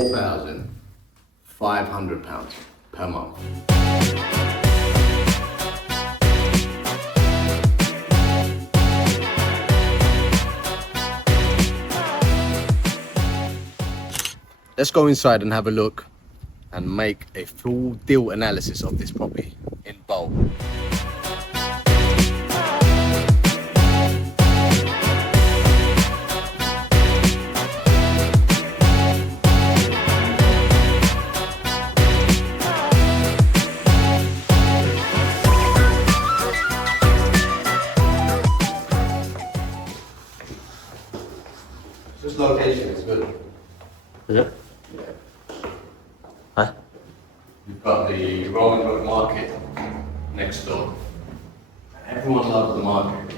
£4,500 per month. Let's go inside and have a look and make a full deal analysis of this property in bulk. This location is good. Is it? Huh? You've got the Roman Road Market next door. Everyone loves the market.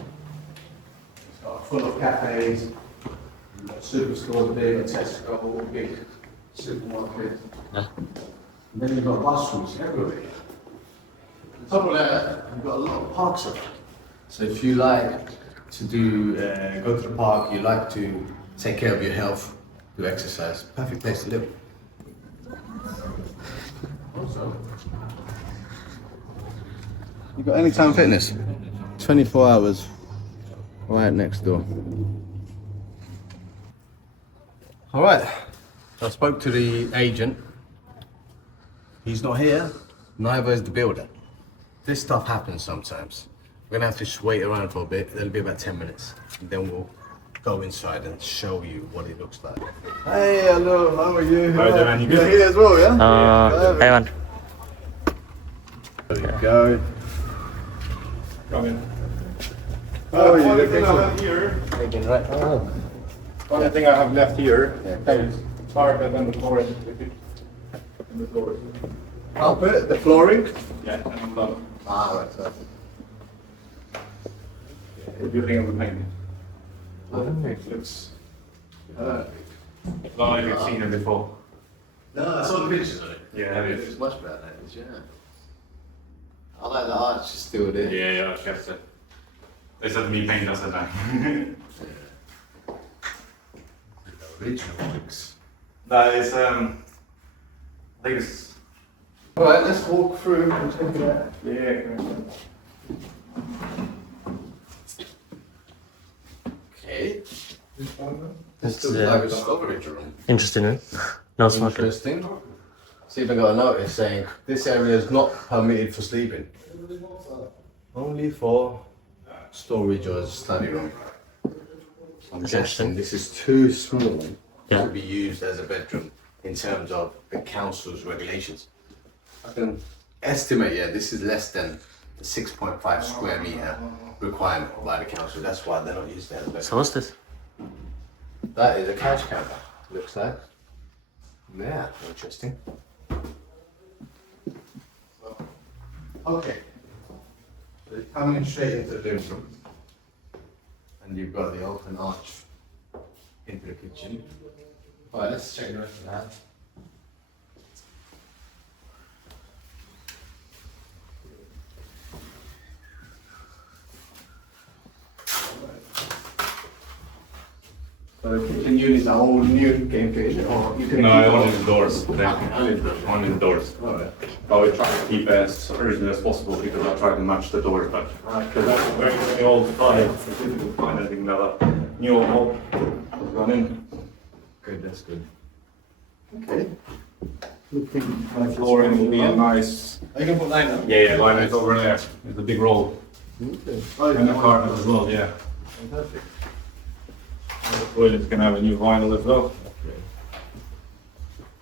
It's got full of cafes, you've got superstores, big Tesco, big supermarket. Yeah. And then you've got bus routes everywhere. On top of that, you've got a lot of parks around. So if you like to go to the park, you like to take care of your health, do exercise, perfect place to live. Also, you've got Anytime Fitness, 24 hours, right next door. All right, I spoke to the agent. He's not here, neither is the builder. This stuff happens sometimes. We're gonna have to just wait around for a bit. It'll be about 10 minutes, and then we'll go inside and show you what it looks like. Hey, hello, how are you? Hi there, man. You're here as well, yeah? Hey man. There you go. Come in. How are you? Only thing I have here, Taking right. Oh. only thing I have left here Yeah. is carpet and the flooring. And the doors. Carpet, the flooring. Yeah, and I'm done. Ah, right. So. The building of the painting. Perfect. It looks, Perfect. I don't know if you've seen it before. No, I saw the pictures of it. Yeah, it is. It's much better than it is, yeah. I like the arch is still there. Yeah, I guess it. They said to me paint us at night. The original bricks. No, it's, I think it's, Alright, let's walk through and check it out. yeah. Okay. It's Still like a storage room. interesting, eh? No smoking. Interesting. It's even got a notice saying this area is not permitted for sleeping. Only for storage or as a study room. I'm That's guessing interesting. this is too small Yeah. to be used as a bedroom in terms of the council's regulations. I can estimate, yeah, this is less than the 6.5 square meter requirement by the council. That's why they're not used as a bedroom. So what's this? That is a cash counter, looks like. Yeah, interesting. Okay. So you're coming straight into the living room. And you've got the open arch into the kitchen. Alright, let's check the rest of the house. So the kitchen units are all new game fitted, or you can. No, only the doors. Only the doors. Alright. I will try to keep it as original as possible because I try to match the doors, but because that's very, very old style, it's difficult to find anything that new or old has gone in. Good, that's good. Okay. My flooring will be a nice. Are you gonna put line up? Yeah, line it over there. It's a big roll. Okay. And the carpet as well, yeah. Fantastic. The toilet's gonna have a new vinyl as well.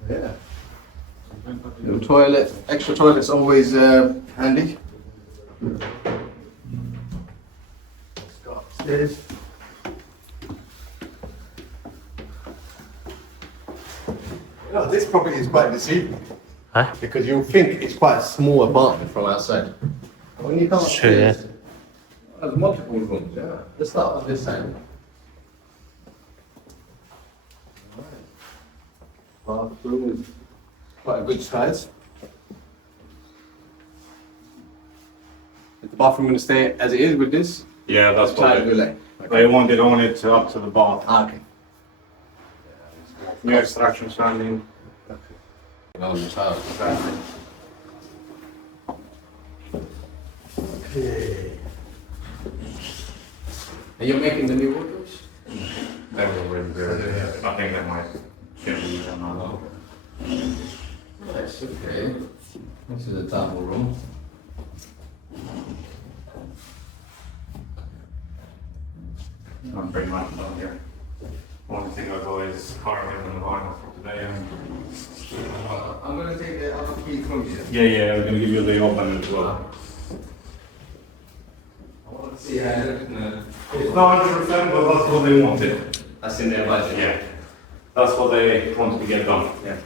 Yeah. Little toilet, extra toilet's always handy. Let's go upstairs. This property is quite deceiving Huh? because you'll think it's quite a small apartment from outside. When you come Sure, yeah. upstairs, there's multiple rooms. Yeah. Let's start on this side. Bathroom is quite a good size. Is the bathroom going to stay as it is with this? Yeah, that's what Child they, relay. they wanted on it up to the bath. Ah, okay. New extraction standing. Large house. Exactly. Okay. And you're making the new wardrobes? They were really good. I think that might get me done now. Nice, okay. This is a double room. I'm pretty much done here. One thing I go is carving in the vinyl for today. I'm gonna take the other key from you. Yeah, I'm gonna give you the open as well. I want to see how it looks. It's not 100%, but that's what they wanted. That's in their budget. Yeah, that's what they wanted to get done. Yeah.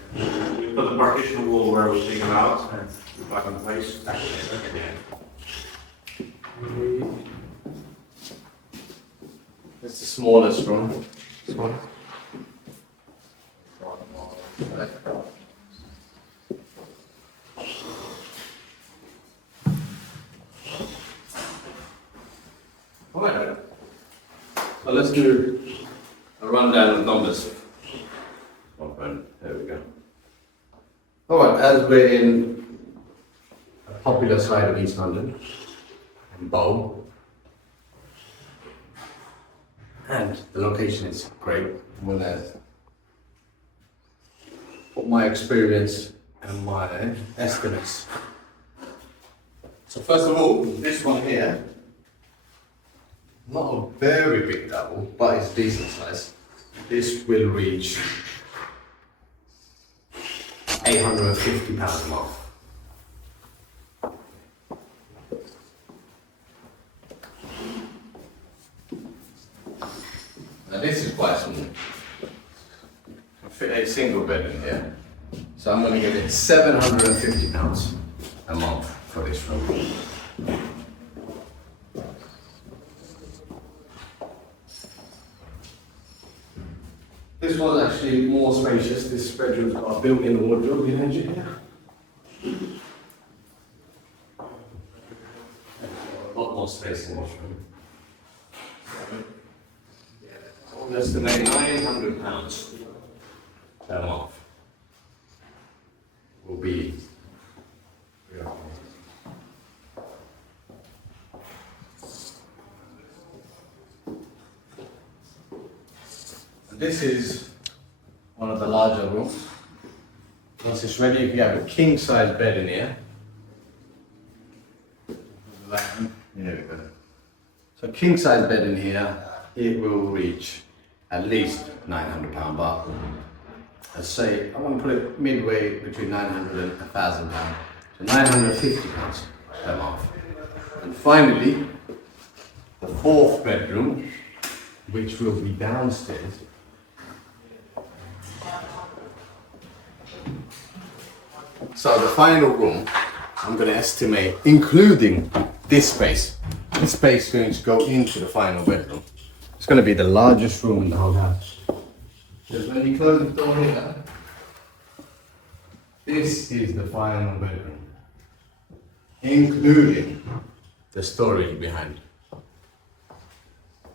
We put the partition wall where we're taking out and back in place. It's the smallest room. Small. Alright. So let's do a rundown of numbers. There we go. Alright, as we're in a popular side of East London, in Bow, and the location is great, I'm gonna put my experience and my estimates. So first of all, this one here, not a very big double, but it's decent size. This will reach £850 a month. Now this is quite small. I fit a single bed in here. So I'm going to give it £750 a month for this room. This one's actually more spacious. This bedroom's got a built-in wardrobe behind you here. A lot more space in this room. I'll estimate £900 per month will be. This is one of the larger rooms. Once it's ready, you have a king size bed in here. Here we go. So king size bed in here, it will reach at least £900, but let's say I want to put it midway between £900 and £1,000, so £950 per month. And finally, the fourth bedroom, which will be downstairs. So the final room, I'm going to estimate, including this space. This space is going to go into the final bedroom. It's going to be the largest room in the whole house. Because when you close the door here, this is the final bedroom, including the storage behind.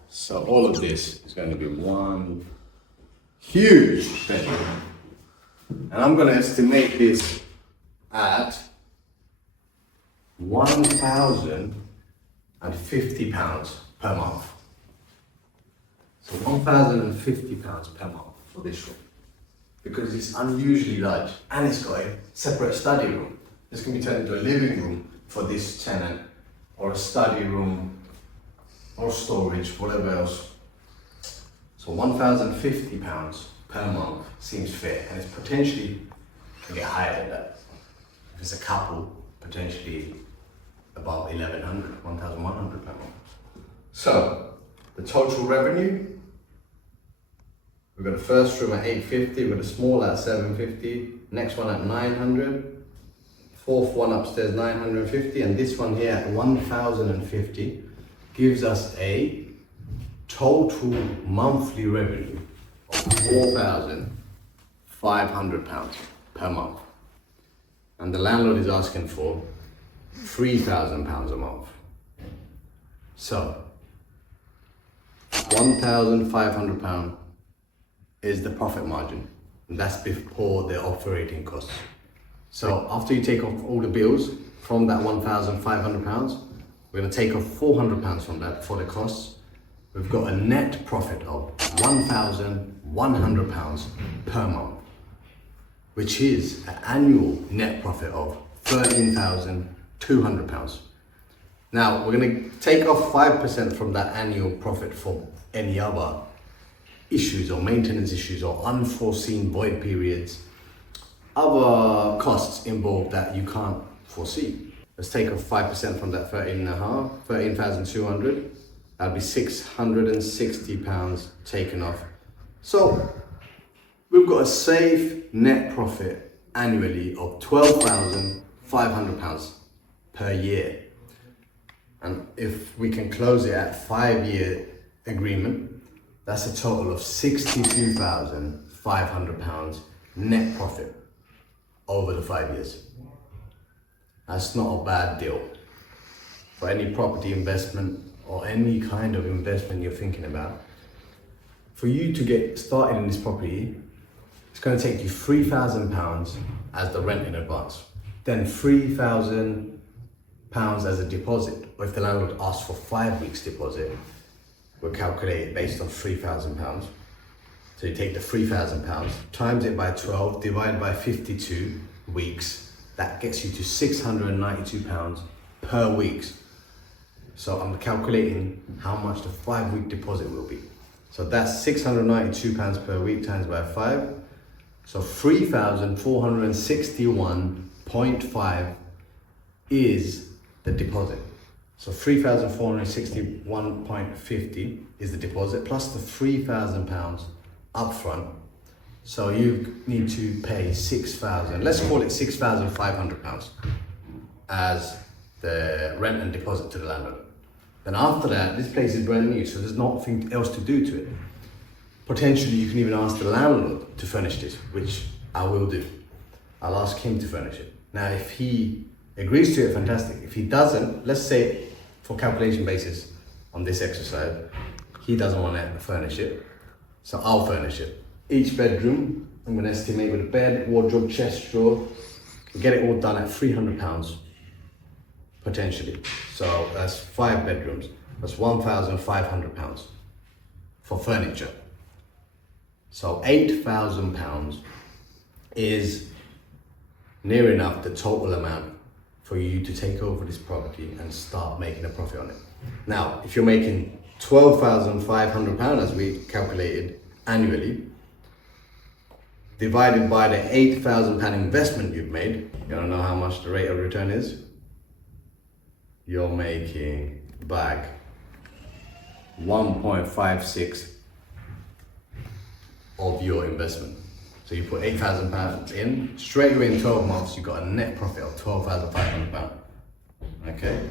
So all of this is going to be one huge bedroom. And I'm going to estimate this at £1,050 per month. So £1,050 per month for this room. Because it's unusually large and it's got a separate study room. This can be turned into a living room for this tenant, or a study room, or storage, whatever else. So £1,050 per month seems fair, and it's potentially can get higher than that. If it's a couple, potentially about 1,100, 1,100 per month. So the total revenue, we've got the first room at 850, we've got the small at 750, next one at 900, fourth one upstairs 950, and this one here at 1,050 gives us a total monthly revenue of £4,500 per month. And the landlord is asking for £3,000 a month. So £1,500 is the profit margin, and that's before the operating costs. So after you take off all the bills from that £1,500, we're going to take off £400 from that for the costs. We've got a net profit of £1,100 per month, which is an annual net profit of £13,200. Now, we're going to take off 5% from that annual profit for any other issues or maintenance issues or unforeseen void periods, other costs involved that you can't foresee. Let's take off 5% from that 13,200. That'll be £660 taken off. So we've got a safe net profit annually of £12,500 per year. And if we can close it at 5-year agreement, that's a total of £62,500 net profit over the 5 years. That's not a bad deal. For any property investment or any kind of investment you're thinking about, for you to get started in this property, it's going to take you £3,000 as the rent in advance, then £3,000 as a deposit, or if the landlord asks for 5 weeks deposit, we'll calculate it based on £3,000. So you take the £3,000, times it by 12, divide by 52 weeks, that gets you to £692 per week. So I'm calculating how much the 5-week deposit will be. So that's £692 per week times by 5. So 3,461.5 is the deposit. So 3,461.50 is the deposit plus the £3,000 upfront. So you need to pay let's call it £6,500 as the rent and deposit to the landlord. Then after that, this place is brand new, so there's nothing else to do to it. Potentially, you can even ask the landlord to furnish this, which I will do. I'll ask him to furnish it. Now, if he agrees to it, fantastic. If he doesn't, let's say for calculation basis on this exercise, he doesn't want to furnish it, so I'll furnish it. Each bedroom, I'm going to estimate with a bed, wardrobe, chest drawer, get it all done at £300 potentially. So that's 5 bedrooms. That's £1,500 for furniture. So £8,000 is near enough the total amount for you to take over this property and start making a profit on it. Now, if you're making £12,500 as we calculated annually, divided by the £8,000 investment you've made, you don't know how much the rate of return is? You're making back 1.56 of your investment. So you put £8,000 in, straight away in 12 months, you got a net profit of £12,500. Okay,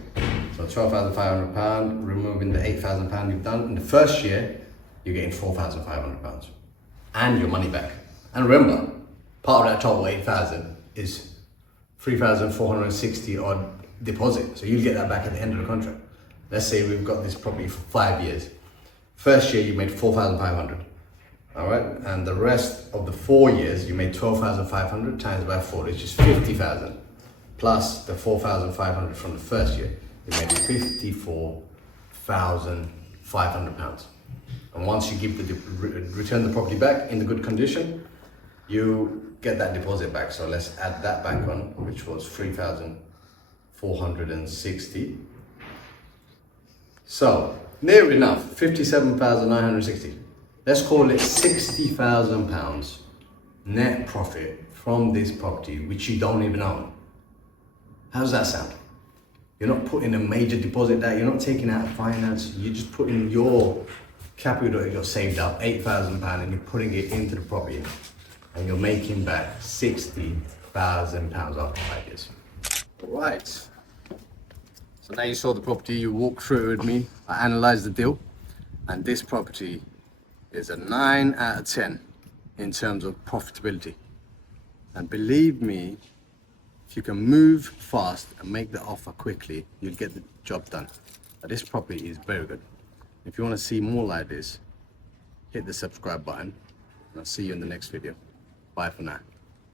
so £12,500, removing the £8,000 you've done. In the first year, you're getting £4,500 and your money back. And remember, part of that total 8,000 is 3,460 odd deposit. So you'll get that back at the end of the contract. Let's say we've got this property for 5 years. First year you made 4,500. All right, and the rest of the 4 years you made 12,500 times by 4, which is 50,000, plus the 4,500 from the first year. You made £54,500. And once you give return the property back in the good condition, you get that deposit back. So let's add that back on, which was 3,460. So near enough, 57,960. Let's call it £60,000 net profit from this property, which you don't even own. How does that sound? You're not putting a major deposit down, you're not taking out finance, you're just putting your capital that you got saved up, £8,000, and you're putting it into the property, and you're making back £60,000 after 5 years. Right. So now you saw the property, you walked through it with me, I analysed the deal, and this property is a 9 out of 10 in terms of profitability. And believe me, if you can move fast and make the offer quickly, you'll get the job done. But this property is very good. If you want to see more like this, hit the subscribe button, and I'll see you in the next video. Bye for now.